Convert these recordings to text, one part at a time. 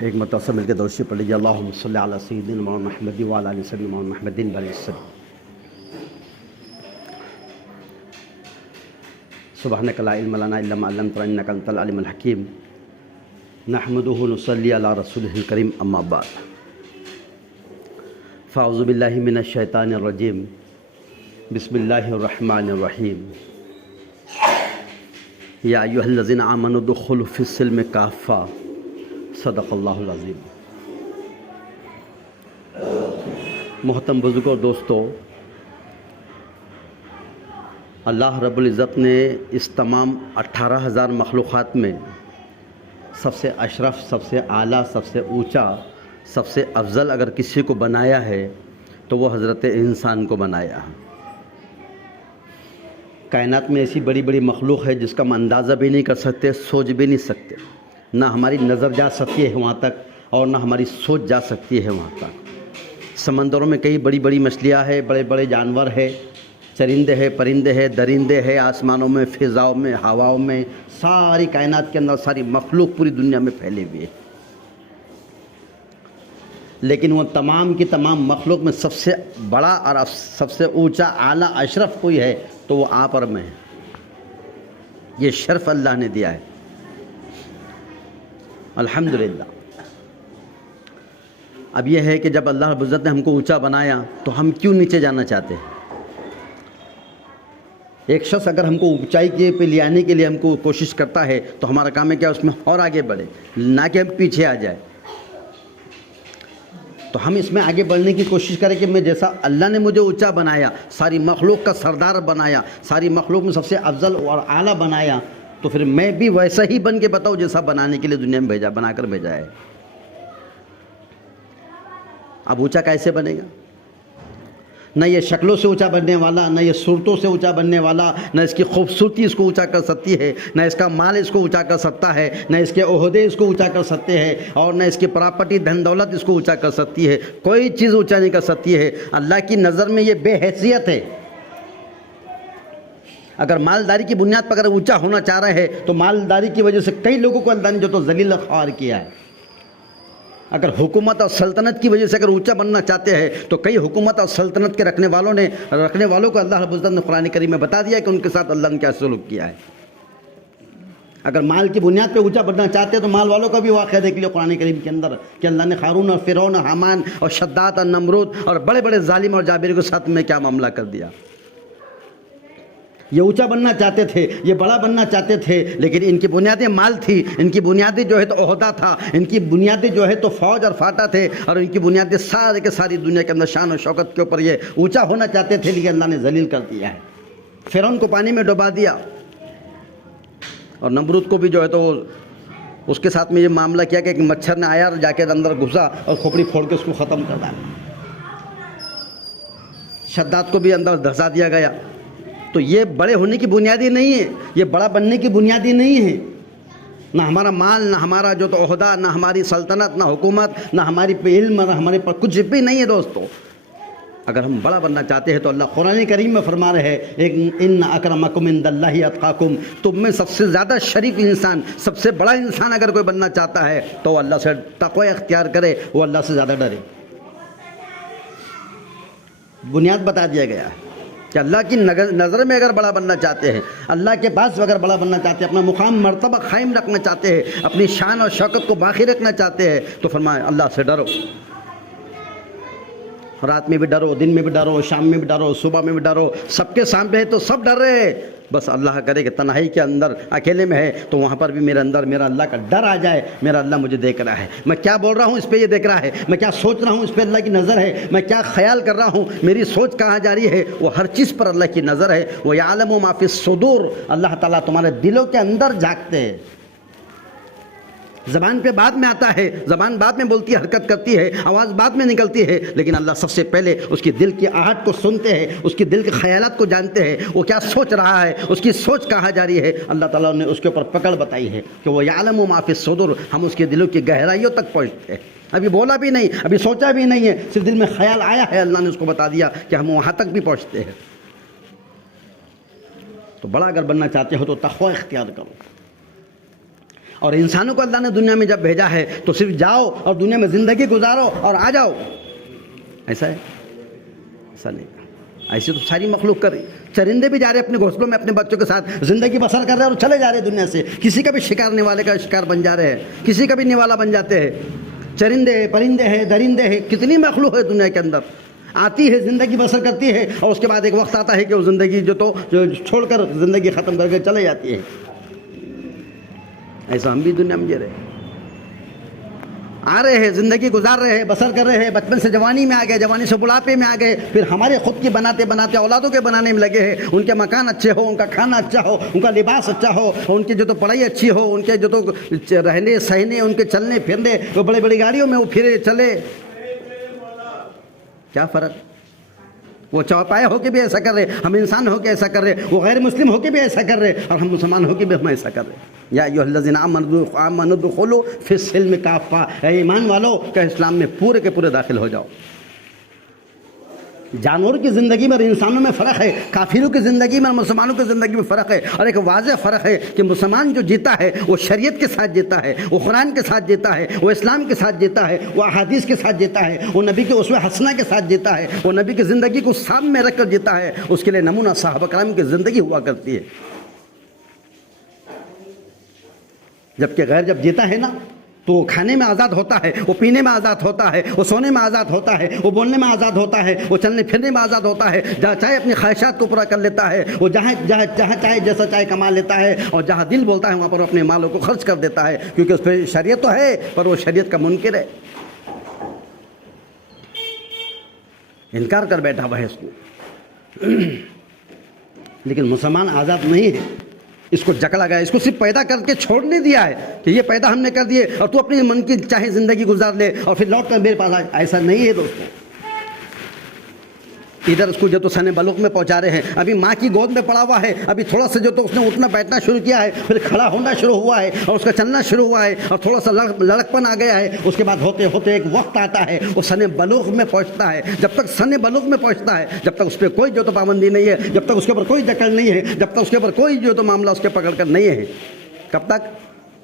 ایک مرتبہ مل کے درود پڑھ لیجیے، اللہم صلی علی سیدنا محمد وعلی آل سیدنا محمد وسلم۔ سبحانک لا علم لنا الا ما علمتنا انک انت العلیم الحکیم، نحمدہ ونصلی علی رسولہ الکریم، اما بعد، فاعوذ باللہ من الشیطان الرجیم، بسم اللہ الرحمن الرحیم، یا ایھا الذین آمنوا ادخلوا فی السلم کافہ، صدق اللہ العظیم۔ محترم بزرگوں اور دوستو، اللہ رب العزت نے اس تمام 18,000 مخلوقات میں سب سے اشرف، سب سے اعلیٰ، سب سے اونچا، سب سے افضل اگر کسی کو بنایا ہے تو وہ حضرت انسان کو بنایا۔ کائنات میں ایسی بڑی بڑی مخلوق ہے جس کا ہم اندازہ بھی نہیں کر سکتے، سوچ بھی نہیں سکتے، نہ ہماری نظر جا سکتی ہے وہاں تک اور نہ ہماری سوچ جا سکتی ہے وہاں تک۔ سمندروں میں کئی بڑی بڑی مچھلیاں ہیں، بڑے بڑے جانور ہیں، چرندے ہیں، پرندے ہیں، درندے ہیں، آسمانوں میں، فضاؤں میں، ہواؤں میں، ساری کائنات کے اندر ساری مخلوق پوری دنیا میں پھیلے ہوئے ہے۔ لیکن وہ تمام کی تمام مخلوق میں سب سے بڑا اور سب سے اونچا، اعلیٰ، اشرف کوئی ہے تو وہ آپ اور میں ہے۔ یہ شرف اللہ نے دیا ہے، الحمدللہ۔ اب یہ ہے کہ جب اللہ رب العزت نے ہم کو اونچا بنایا تو ہم کیوں نیچے جانا چاہتے ہیں؟ ایک شخص اگر ہم کو اونچائی کے پہ لے آنے کے لیے ہم کو کوشش کرتا ہے تو ہمارا کام ہے کیا اس میں اور آگے بڑھے، نہ کہ ہم پیچھے آ جائے۔ تو ہم اس میں آگے بڑھنے کی کوشش کریں کہ میں جیسا اللہ نے مجھے اونچا بنایا، ساری مخلوق کا سردار بنایا، ساری مخلوق میں سب سے افضل اور اعلیٰ بنایا، تو پھر میں بھی ویسا ہی بن کے بتاؤں جیسا بنانے کے لیے دنیا میں بنا کر بھیجا ہے۔ اب اونچا کیسے بنے گا؟ نہ یہ شکلوں سے اونچا بننے والا، نہ یہ صورتوں سے اونچا بننے والا، نہ اس کی خوبصورتی اس کو اونچا کر سکتی ہے، نہ اس کا مال اس کو اونچا کر سکتا ہے، نہ اس کے عہدے اس کو اونچا کر سکتے ہیں، اور نہ اس کی پراپرٹی، دھن دولت اس کو اونچا کر سکتی ہے۔ کوئی چیز اونچا نہیں کر سکتی ہے۔ اللہ کی نظر میں یہ بے حیثیت ہے۔ اگر مالداری کی بنیاد پر اگر اونچا ہونا چاہ رہے ہیں تو مالداری کی وجہ سے کئی لوگوں کو اللہ نے جو تو ذلیل و خوار کیا ہے۔ اگر حکومت اور سلطنت کی وجہ سے اگر اونچا بننا چاہتے ہیں تو کئی حکومت اور سلطنت کے رکھنے والوں کو اللہ رب العزت نے قرآن کریم میں بتا دیا کہ ان کے ساتھ اللہ نے کیا سلوک کیا ہے۔ اگر مال کی بنیاد پہ اونچا بننا چاہتے ہیں تو مال والوں کا بھی واقعہ دیکھ لیا قرآن کریم کے اندر کہ اللہ نے قارون اور فرعون اور حامان اور شداد اور نمرود اور بڑے بڑے ظالم اور جابر کے ساتھ میں کیا معاملہ کر دیا۔ یہ اونچا بننا چاہتے تھے، یہ بڑا بننا چاہتے تھے، لیکن ان کی بنیادیں مال تھی، ان کی بنیادیں جو ہے تو عہدہ تھا، ان کی بنیادیں جو ہے تو فوج اور فاٹا تھے، اور ان کی بنیادیں سارے کے ساری دنیا کے اندر شان و شوکت کے اوپر یہ اونچا ہونا چاہتے تھے، لیکن اللہ نے ذلیل کر دیا ہے۔ فرعون کو پانی میں ڈبا دیا، اور نمرود کو بھی جو ہے تو اس کے ساتھ میں یہ معاملہ کیا کہ ایک مچھر نے آیا اور جا کے اندر گھسا اور کھوپڑی پھوڑ کے اس کو ختم کر ڈالا۔ شداد کو بھی اندر دھسا دیا گیا۔ تو یہ بڑے ہونے کی بنیادی نہیں ہے، یہ بڑا بننے کی بنیادی نہیں ہے۔ نہ ہمارا مال، نہ ہمارا جو تو عہدہ، نہ ہماری سلطنت، نہ حکومت، نہ ہماری پہ علم، نہ ہمارے پر کچھ بھی نہیں ہے دوستو۔ اگر ہم بڑا بننا چاہتے ہیں تو اللہ قرآن کریم میں فرما رہے ہیں ان اکرمکم عند اللہ اتقاکم، تم میں سب سے زیادہ شریف انسان، سب سے بڑا انسان اگر کوئی بننا چاہتا ہے تو وہ اللہ سے تقوی اختیار کرے، وہ اللہ سے زیادہ ڈرے۔ بنیاد بتا دیا گیا ہے کہ اللہ کی نظر میں اگر بڑا بننا چاہتے ہیں، اللہ کے پاس اگر بڑا بننا چاہتے ہیں، اپنا مقام مرتبہ قائم رکھنا چاہتے ہیں، اپنی شان اور شوکت کو باقی رکھنا چاہتے ہیں، تو فرمایا اللہ سے ڈرو۔ رات میں بھی ڈرو، دن میں بھی ڈرو، شام میں بھی ڈرو، صبح میں بھی ڈرو، سب کے سامنے ہے تو سب ڈر رہے ہیں۔ بس اللہ کرے کہ تنہائی کے اندر اکیلے میں ہے تو وہاں پر بھی میرے اندر میرا اللہ کا ڈر آ جائے، میرا اللہ مجھے دیکھ رہا ہے، میں کیا بول رہا ہوں اس پہ یہ دیکھ رہا ہے، میں کیا سوچ رہا ہوں اس پہ اللہ کی نظر ہے، میں کیا خیال کر رہا ہوں، میری سوچ کہاں جا رہی ہے، وہ ہر چیز پر اللہ کی نظر ہے۔ وہ یعلم ما فی الصدور، اللہ تعالیٰ تمہارے دلوں کے اندر جھانکتے ہیں۔ زبان پہ بعد میں آتا ہے، زبان بعد میں بولتی ہے، حرکت کرتی ہے، آواز بعد میں نکلتی ہے، لیکن اللہ سب سے پہلے اس کی دل کی آہٹ کو سنتے ہیں، اس کی دل کے خیالات کو جانتے ہیں، وہ کیا سوچ رہا ہے، اس کی سوچ کہاں جا رہی ہے۔ اللہ تعالیٰ نے اس کے اوپر پکڑ بتائی ہے کہ وہ یعلم ما فی الصدور، ہم اس کے دلوں کی گہرائیوں تک پہنچتے ہیں۔ ابھی بولا بھی نہیں، ابھی سوچا بھی نہیں ہے، صرف دل میں خیال آیا ہے، اللہ نے اس کو بتا دیا کہ ہم وہاں تک بھی پہنچتے ہیں۔ تو بڑا اگر بننا چاہتے ہو تو تقوی اختیار کرو۔ اور انسانوں کو اللہ نے دنیا میں جب بھیجا ہے تو صرف جاؤ اور دنیا میں زندگی گزارو اور آ جاؤ، ایسا ہے؟ ایسا نہیں، ایسے تو ساری مخلوق کر رہی، چرندے بھی جا رہے اپنے گھونسلوں میں اپنے بچوں کے ساتھ زندگی بسر کر رہے ہیں اور چلے جا رہے دنیا سے، کسی کا بھی شکار نوالے کا شکار بن جا رہے ہیں، کسی کا بھی نوالا بن جاتے ہیں، چرندے پرندے ہیں درندے ہیں، کتنی مخلوق ہے دنیا کے اندر، آتی ہے زندگی بسر کرتی ہے اور اس کے بعد ایک وقت آتا ہے کہ وہ زندگی جو چھوڑ کر زندگی ختم کر کے چلے جاتی ہے۔ ایسا ہم بھی دنیا میں جی رہے ہیں، آ رہے ہیں زندگی گزار رہے ہیں، بسر کر رہے ہیں، بچپن سے جوانی میں آ گئے، جوانی سے بڑھاپے میں آ گئے، پھر ہمارے خود کی بناتے بناتے اولادوں کے بنانے میں لگے ہیں، ان کے مکان اچھے ہو، ان کا کھانا اچھا ہو، ان کا لباس اچھا ہو، ان کی جو تو پڑھائی اچھی ہو، ان کے جو تو رہنے سہنے، ان کے چلنے پھرنے، وہ بڑی بڑی گاڑیوں میں وہ پھرے چلے، کیا فرق؟ وہ چوپائے ہو کے بھی ایسا کر رہے، ہم انسان ہو کے ایسا کر رہے، وہ غیر مسلم ہو کے بھی ایسا کر رہے، اور ہم مسلمان ہو کے بھی ہم ایسا کر رہے۔ یا ایھا الذین آمنوا ادخلوا فی السلم کافہ، اے ایمان والو کہ اسلام میں پورے کے پورے داخل ہو جاؤ۔ جانوروں کی زندگی میں اور انسانوں میں فرق ہے، کافروں کی زندگی میں اور مسلمانوں کی زندگی میں فرق ہے، اور ایک واضح فرق ہے کہ مسلمان جو جیتا ہے وہ شریعت کے ساتھ جیتا ہے، وہ قرآن کے ساتھ جیتا ہے، وہ اسلام کے ساتھ جیتا ہے، وہ احادیث کے ساتھ جیتا ہے، وہ نبی کے اسوہ حسنہ کے ساتھ جیتا ہے، وہ نبی کی زندگی کو سامنے رکھ کر جیتا ہے، اس کے لیے نمونہ صحابہ کرام کی زندگی ہوا کرتی ہے۔ جبکہ غیر جب جیتا ہے نا تو وہ کھانے میں آزاد ہوتا ہے، وہ پینے میں آزاد ہوتا ہے، وہ سونے میں آزاد ہوتا ہے، وہ بولنے میں آزاد ہوتا ہے، وہ چلنے پھرنے میں آزاد ہوتا ہے، جہاں چاہے اپنی خواہشات کو پورا کر لیتا ہے، وہ جہاں چاہے جیسا چاہے کما لیتا ہے، اور جہاں دل بولتا ہے وہاں پر اپنے مالوں کو خرچ کر دیتا ہے، کیونکہ اس پہ شریعت تو ہے پر وہ شریعت کا منکر ہے، انکار کر بیٹھا ہوا ہے اس کو۔ لیکن مسلمان آزاد نہیں ہے، اس کو جکڑا گیا، اس کو صرف پیدا کر کے چھوڑنے دیا ہے کہ یہ پیدا ہم نے کر دیے اور تو اپنی من کی چاہے زندگی گزار لے اور پھر لوٹ کر میرے پاس آئے، ایسا نہیں ہے دوستوں۔ ادھر اس کو جو تو سن بلوغ میں پہنچا رہے ہیں، ابھی ماں کی گود میں پڑا ہوا ہے، ابھی تھوڑا سا جو تو اس نے اٹھنا بیٹھنا شروع کیا ہے، پھر کھڑا ہونا شروع ہوا ہے اور اس کا چلنا شروع ہوا ہے اور تھوڑا سا لڑکپن آ گیا ہے، اس کے بعد ہوتے ہوتے ایک وقت آتا ہے وہ سن بلوغ میں پہنچتا ہے۔ جب تک سن بلوغ میں پہنچتا ہے، جب تک اس پہ کوئی جو تو پابندی نہیں ہے، جب تک اس کے اوپر کوئی جکڑ نہیں ہے، جب تک اس کے اوپر کوئی جو تو معاملہ اس کے پکڑ کر نہیں ہے، کب تک؟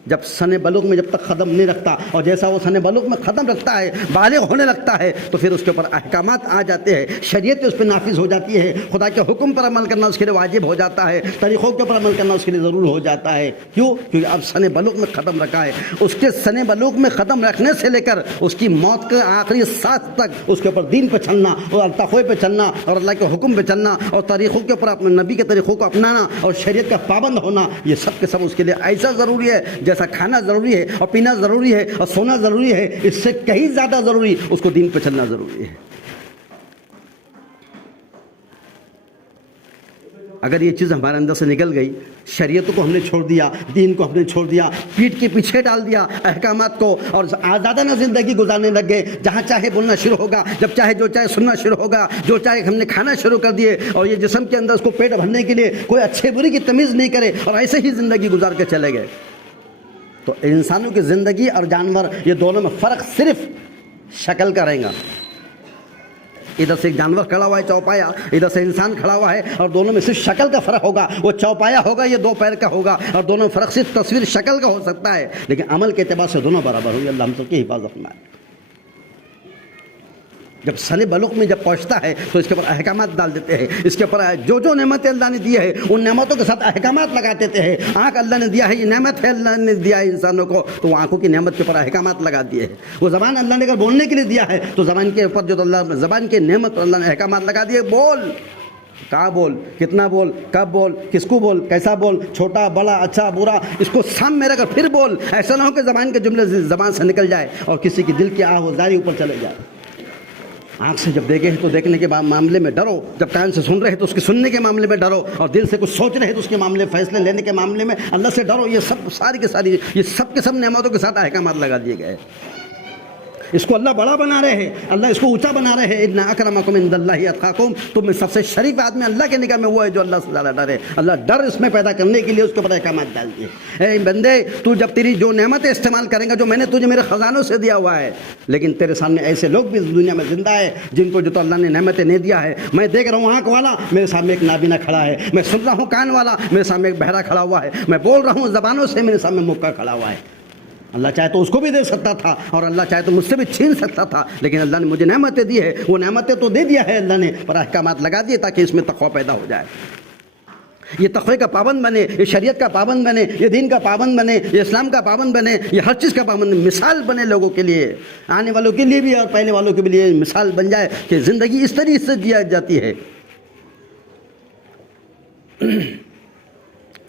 جب سن بلوغ میں جب تک ختم نہیں رکھتا، اور جیسا وہ سن بلوغ میں ختم رکھتا ہے، بالغ ہونے لگتا ہے، تو پھر اس کے اوپر احکامات آ جاتے ہیں، شریعت اس پہ نافذ ہو جاتی ہے، خدا کے حکم پر عمل کرنا اس کے لیے واجب ہو جاتا ہے، طریقوں کے اوپر عمل کرنا اس کے لیے ضرور ہو جاتا ہے۔ کیوں؟ کیونکہ اب سن بلوغ میں ختم رکھا ہے، اس کے سن بلوغ میں ختم رکھنے سے لے کر اس کی موت کے آخری سانس تک اس کے اوپر دین پہ چلنا اور تقوی پہ چلنا اور اللہ کے حکم پہ چلنا اور طریقوں کے اوپر اپنے نبی کے طریقوں کو اپنانا اور شریعت کا پابند ہونا، یہ سب کے سب اس کے لیے ایسا ضروری ہے جیسا کھانا ضروری ہے اور پینا ضروری ہے اور سونا ضروری ہے، اس سے کہیں زیادہ ضروری اس کو دین پہ چلنا ضروری ہے۔ اگر یہ چیز ہمارے اندر سے نکل گئی، شریعتوں کو ہم نے چھوڑ دیا، دین کو ہم نے چھوڑ دیا، پیٹھ کے پیچھے ڈال دیا احکامات کو، اور آزادانہ زندگی گزارنے لگ گئے، جہاں چاہے بولنا شروع ہوگا، جب چاہے جو چاہے سننا شروع ہوگا، جو چاہے ہم نے کھانا شروع کر دیے، اور یہ جسم کے اندر اس کو پیٹ بھرنے کے لیے کوئی اچھے برے کی تمیز نہیں کرے اور ایسے ہی زندگی گزار کے چلے گئے، تو انسانوں کی زندگی اور جانور یہ دونوں میں فرق صرف شکل کا رہے گا۔ ادھر سے ایک جانور کھڑا ہوا ہے چوپایا، ادھر سے انسان کھڑا ہوا ہے، اور دونوں میں صرف شکل کا فرق ہوگا، وہ چوپایا ہوگا یہ دو پیر کا ہوگا، اور دونوں میں فرق صرف تصویر شکل کا ہو سکتا ہے، لیکن عمل کے اعتبار سے دونوں برابر ہوگی۔ اللہ ہم سب کی حفاظت فرمائے۔ جب سن بلوغ میں جب پہنچتا ہے تو اس کے اوپر احکامات ڈال دیتے ہیں، اس کے اوپر جو جو نعمتیں اللہ نے دی ہے ان نعمتوں کے ساتھ احکامات لگا دیتے ہیں۔ آنکھ اللہ نے دیا ہے، یہ نعمت ہے اللہ نے دیا ہے انسانوں کو، تو وہ آنکھوں کی نعمت کے اوپر احکامات لگا دیے ہیں۔ وہ زبان اللہ نے اگر بولنے کے لیے دیا ہے تو زبان کے اوپر جو اللہ زبان کے نعمت پر اللہ نے احکامات لگا دیے، بول، کہاں بول، کتنا بول، کب بول، کس کو بول، کیسا بول، چھوٹا بڑا اچھا برا، اس کو سامنے رکھ کر پھر بول۔ ایسا نہ ہو کہ زبان کے جملے زبان سے نکل جائے اور کسی کی دل کی آہوازاری اوپر چلے جائے۔ آنکھ سے جب دیکھے تو دیکھنے کے معاملے میں ڈرو، جب کان سے سن رہے تو اس کے سننے کے معاملے میں ڈرو، اور دل سے کچھ سوچ رہے تو اس کے معاملے فیصلے لینے کے معاملے میں اللہ سے ڈرو۔ یہ سب ساری کے ساری یہ سب کے سب نعمتوں کے ساتھ احکامات لگا دیے گئے۔ اس کو اللہ بڑا بنا رہے ہیں، اللہ اس کو اونچا بنا رہے ہیں۔ ان اکرمکم عند اللہ اتقاکم، تم میں سب سے شریف آدمی اللہ کے نگاہ میں وہ ہے جو اللہ سے زیادہ ڈرے۔ اللہ ڈر اس میں پیدا کرنے کے لیے اس کے اوپر احکامات ڈال دیے۔ اے بندے، تو جب تیری جو نعمتیں استعمال کریں گا، جو میں نے تجھے میرے خزانوں سے دیا ہوا ہے، لیکن تیرے سامنے ایسے لوگ بھی اس دنیا میں زندہ ہے جن کو جو تو اللہ نے نعمتیں نہیں دیا ہے۔ میں دیکھ رہا ہوں آنکھ والا، میرے سامنے ایک نابینا کھڑا ہے، میں سن رہا ہوں کان والا، میرے سامنے ایک بہرا کھڑا ہوا ہے، میں بول رہا ہوں زبانوں سے، میرے سامنے مکہ کھڑا ہوا ہے۔ اللہ چاہے تو اس کو بھی دے سکتا تھا اور اللہ چاہے تو مجھ سے بھی چھین سکتا تھا، لیکن اللہ نے مجھے نعمتیں دی ہے، وہ نعمتیں تو دے دیا ہے اللہ نے، پر احکامات لگا دیے تاکہ اس میں تقویٰ پیدا ہو جائے، یہ تقوی کا پابند بنے، یہ شریعت کا پابند بنے، یہ دین کا پابند بنے، یہ اسلام کا پابند بنے، یہ ہر چیز کا پابند بنے، مثال بنے لوگوں کے لیے، آنے والوں کے لیے بھی اور پہلے والوں کے لیے مثال بن جائے کہ زندگی اس طریقے سے جیا جاتی ہے۔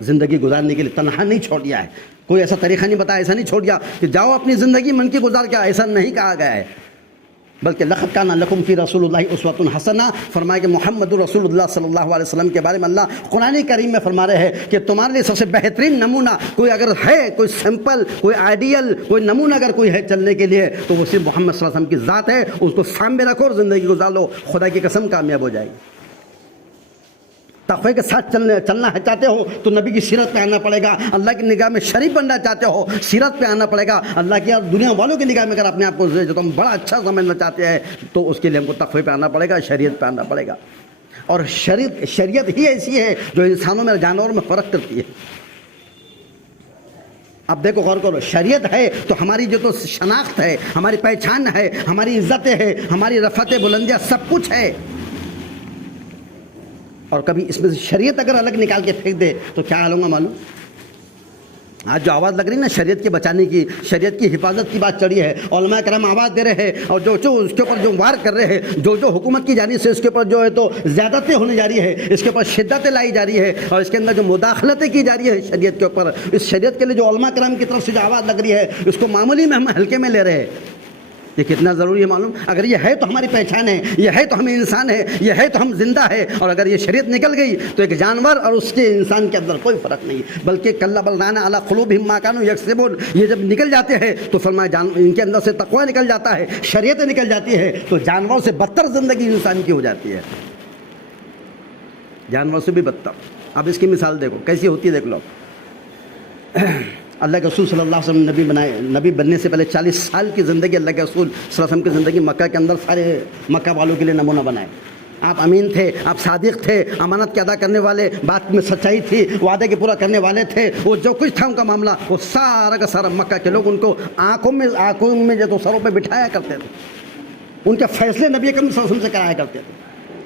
زندگی گزارنے کے لیے تنہا نہیں چھوڑ دیا ہے، کوئی ایسا طریقہ نہیں بتایا، ایسا نہیں چھوڑ دیا کہ جاؤ اپنی زندگی من کی گزار کے، ایسا نہیں کہا گیا ہے، بلکہ لقد کان لکم فی رسول اللہ اسوۃ حسنہ، فرمایا کہ محمد رسول اللہ صلی اللہ علیہ وسلم کے بارے میں اللہ قرآن کریم میں فرما رہے ہیں کہ تمہارے لیے سب سے بہترین نمونہ کوئی اگر ہے، کوئی سمپل، کوئی آئیڈیل، کوئی نمونہ اگر کوئی ہے چلنے کے لیے تو وہ صرف محمد صلی اللہ علیہ وسلم کی ذات ہے، اس کو سامنے رکھو اور زندگی گزار لو، خدا کی قسم کامیاب ہو جائے گی۔ تقوی کے ساتھ چلنا ہے چاہتے ہو تو نبی کی سیرت پہ آنا پڑے گا، اللہ کی نگاہ میں شریف بننا چاہتے ہو سیرت پہ آنا پڑے گا، اللہ کی اور دنیا والوں کی نگاہ میں اگر اپنے آپ کو جو ہم بڑا اچھا سمجھنا چاہتے ہیں تو اس کے لیے ہم کو تقوی پہ آنا پڑے گا، شریعت پہ آنا پڑے گا، اور شریعت ہی ایسی ہے جو انسانوں میں جانوروں میں فرق کرتی ہے۔ اب دیکھو غور کرو، شریعت ہے تو ہماری جو تو شناخت ہے، ہماری پہچان ہے، ہماری عزتیں ہے، ہماری رفعتیں بلندیاں سب کچھ ہے، اور کبھی اس میں سے شریعت اگر الگ نکال کے پھینک دے تو کیا حال ہوگا معلوم؟ آج جو آواز لگ رہی نا شریعت کے بچانے کی، شریعت کی حفاظت کی بات چڑھی ہے، علماء کرام آواز دے رہے ہیں، اور جو اس کے اوپر جو وار کر رہے ہیں، جو حکومت کی جانب سے اس کے اوپر جو ہے تو زیادتیں ہونے جا رہی ہے، اس کے اوپر شدتیں لائی جا رہی ہے، اور اس کے اندر جو مداخلتیں کی جا رہی ہے شریعت کے اوپر، اس شریعت کے لیے جو علماء کرام کی طرف سے جو آواز لگ رہی ہے اس کو معمولی میں ہم ہلکے میں لے رہے ہیں۔ یہ کتنا ضروری ہے معلوم؟ اگر یہ ہے تو ہماری پہچان ہے، یہ ہے تو ہم انسان ہے، یہ ہے تو ہم زندہ ہے، اور اگر یہ شریعت نکل گئی تو ایک جانور اور اس کے انسان کے اندر کوئی فرق نہیں، بلکہ کلا بل ران علی قلوبہم ما کانوا یکسبون، یہ جب نکل جاتے ہیں تو فرمایا ان کے اندر سے تقوی نکل جاتا ہے، شریعت نکل جاتی ہے تو جانور سے بدتر زندگی انسان کی ہو جاتی ہے، جانور سے بھی بدتر۔ اب اس کی مثال دیکھو کیسی ہوتی ہے، دیکھ لو، اللہ کے رسول صلی اللہ علیہ وسلم نبی بننے سے پہلے 40 سال کی زندگی اللہ کے رسول صلی اللہ علیہ وسلم کی زندگی مکہ کے اندر سارے مکہ والوں کے لیے نمونہ بنائے۔ آپ امین تھے، آپ صادق تھے، امانت کے ادا کرنے والے، بات میں سچائی تھی، وعدے کے پورا کرنے والے تھے، وہ جو کچھ تھا ان کا معاملہ وہ سارا کا سارا مکہ کے لوگ ان کو آنکھوں میں جو تو سروں پہ بٹھایا کرتے تھے، ان کے فیصلے نبی اکرم صلی اللہ علیہ وسلم سے کرایا کرتے تھے،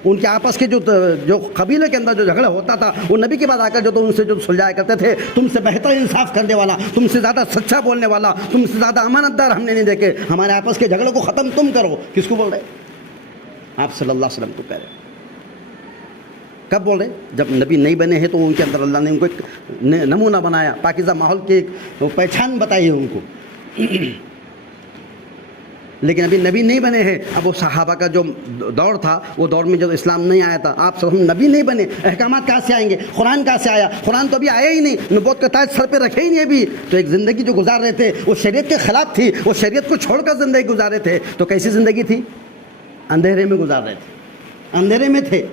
ان کے آپس کے جو قبیلے کے اندر جو جھگڑا ہوتا تھا وہ نبی کے بعد آ کر جو تو ان سے جو سلجھایا کرتے تھے، تم سے بہتر انصاف کرنے والا، تم سے زیادہ سچا بولنے والا، تم سے زیادہ امانت دار ہم نے نہیں دیکھے، ہمارے آپس کے جھگڑے کو ختم تم کرو۔ کس کو بول رہے؟ آپ صلی اللہ علیہ وسلم کو کہہ رہے۔ کب بول رہے؟ جب نبی نہیں بنے ہیں تو ان کے اندر اللہ نے ان کو ایک نمونہ بنایا، پاکیزہ ماحول کی ایک پہچان بتائی ہے ان کو، لیکن ابھی نبی نہیں بنے ہیں۔ اب وہ صحابہ کا جو دور تھا، وہ دور میں جب اسلام نہیں آیا تھا، آپ سب ہم نبی نہیں بنے، احکامات کہاں سے آئیں گے؟ قرآن کہاں سے آیا؟ قرآن تو ابھی آیا ہی نہیں، نبوت کا تاج سر پہ رکھے ہی نہیں ابھی، تو ایک زندگی جو گزار رہے تھے وہ شریعت کے خلاف تھی، وہ شریعت کو چھوڑ کر زندگی گزار رہے تھے، تو کیسی زندگی تھی؟ اندھیرے میں گزار رہے تھے، اندھیرے میں تھے۔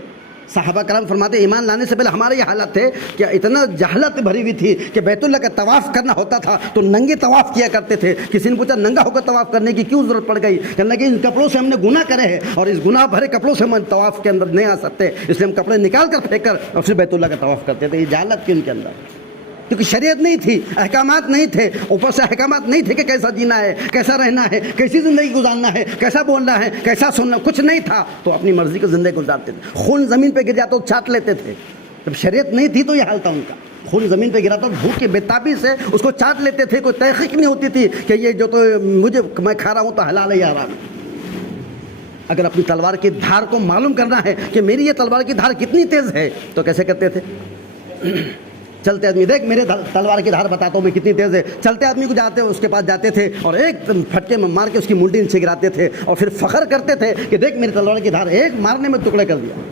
صحابہ کرام فرماتے ایمان لانے سے پہلے ہمارے یہ حالت تھے کہ اتنا جہالت بھری ہوئی تھی کہ بیت اللہ کا طواف کرنا ہوتا تھا تو ننگے طواف کیا کرتے تھے۔ کسی نے پوچھا ننگا ہو کر طواف کرنے کی کیوں ضرورت پڑ گئی؟ کہنے لگے ان کپڑوں سے ہم نے گناہ کرے ہیں اور اس گناہ بھرے کپڑوں سے ہم طواف کے اندر نہیں آ سکتے، اس لیے ہم کپڑے نکال کر پھینک کر اور پھر بیت اللہ کا طواف کرتے تھے۔ یہ جہالت تھی ان کے اندر، کیونکہ شریعت نہیں تھی، احکامات نہیں تھے، اوپر سے احکامات نہیں تھے کہ کیسا جینا ہے، کیسا رہنا ہے، کیسی زندگی گزارنا ہے، کیسا بولنا ہے، کیسا سننا، کچھ نہیں تھا، تو اپنی مرضی کی زندگی گزارتے تھے۔ خون زمین پہ گر جاتا تو چاٹ لیتے تھے، جب شریعت نہیں تھی تو یہ حال تھا ان کا، خون زمین پہ گرا تو بھوک کی بےتابی سے اس کو چاٹ لیتے تھے، کوئی تحقیق نہیں ہوتی تھی کہ یہ جو تو میں کھا رہا ہوں تو حلال ہے یا حرام ہے۔ اگر اپنی تلوار کی دھار کو معلوم کرنا ہے کہ میری یہ تلوار کی دھار کتنی تیز ہے تو کیسے کرتے تھے؟ چلتے آدمی دیکھ میرے تلوار کی دھار بتاتا ہوں میں کتنی تیز ہے، چلتے آدمی کو جاتے اس کے پاس جاتے تھے اور ایک پھٹکے میں مار کے اس کی منڈی نیچے گراتے تھے اور پھر فخر کرتے تھے کہ دیکھ میری تلوار کی دھار ایک مارنے میں ٹکڑے کر دیا۔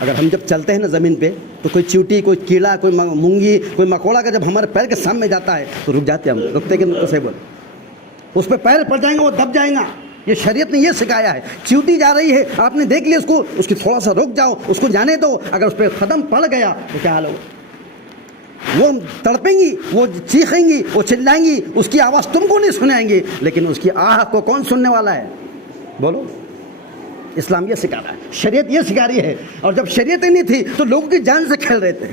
اگر ہم جب چلتے ہیں نا زمین پہ تو کوئی چیوٹی، کوئی کیڑا، کوئی مونگی، کوئی مکوڑا کا جب ہمارے پیر کے سامنے جاتا ہے تو رک جاتے ہیں، ہم رکتے کہ کیسے بول، اس پہ پیر پڑ جائیں گا وہ دب جائیں گا۔ یہ شریعت نے یہ سکھایا ہے، چیوٹی جا رہی ہے آپ نے دیکھ لیا اس کو، اس کی تھوڑا سا رک جاؤ، اس کو جانے دو، اگر اس پہ قدم پڑ گیا تو کیا حال ہوگا؟ وہ تڑپیں گی، وہ چیخیں گی، وہ چلائیں گی، اس کی آواز تم کو نہیں سنائیں گی، لیکن اس کی آہ کو کون سننے والا ہے؟ بولو۔ اسلام یہ سکھا رہا ہے، شریعت یہ سکھا رہی ہے، اور جب شریعت نہیں تھی تو لوگوں کی جان سے کھیل رہے تھے،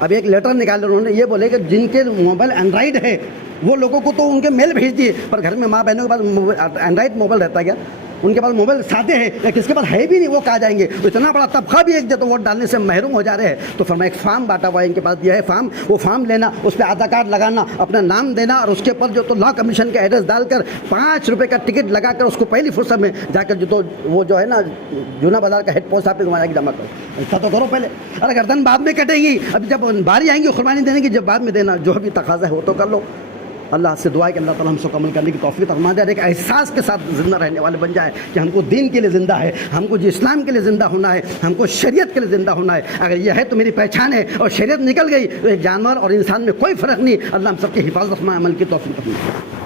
اب ایک لیٹر نکالا انہوں نے، یہ بولے کہ جن کے موبائل اینڈرائڈ ہے وہ لوگوں کو تو ان کے میل بھیج دیے، پر گھر میں ماں بہنوں کے پاس اینڈرائڈ موبائل رہتا کیا؟ ان کے پاس موبائل سادے ہیں یا کس کے پاس ہے بھی نہیں، وہ کہاں جائیں گے؟ اتنا بڑا طبقہ بھی ایک جو تو ووٹ ڈالنے سے محروم ہو جا رہے ہیں۔ تو فرمایا ایک فارم بانٹا ہوا ہے ان کے پاس دیا ہے فارم، وہ فارم لینا، اس پہ آدھار کارڈ لگانا، اپنا نام دینا، اور اس کے اوپر جو تو لا کمیشن کا ایڈریس ڈال کر 5 روپے کا ٹکٹ لگا کر اس کو پہلی فرصت میں جا کر جو تو وہ جو ہے نا جونا بازار کا ہیڈ پوسٹ آفس وہاں جا کے جمع کرو، ایسا تو کرو پہلے۔ ارے گردن بعد میں کٹے گی، اب جب باری آئیں گی قربانی دینے کی، جب بعد میں دینا، جو بھی تقاضا ہے وہ تو کر لو۔ اللہ سے دعا ہے کہ اللہ تعالیٰ ہم سب کو عمل کرنے کی توفیق فرما دے، ایک احساس کے ساتھ زندہ رہنے والے بن جائے کہ ہم کو دین کے لیے زندہ ہے، ہم کو جو اسلام کے لیے زندہ ہونا ہے، ہم کو شریعت کے لیے زندہ ہونا ہے۔ اگر یہ ہے تو میری پہچان ہے، اور شریعت نکل گئی تو ایک جانور اور انسان میں کوئی فرق نہیں۔ اللہ ہم سب کی حفاظت فرمائے، عمل کی توفیق فرمائے۔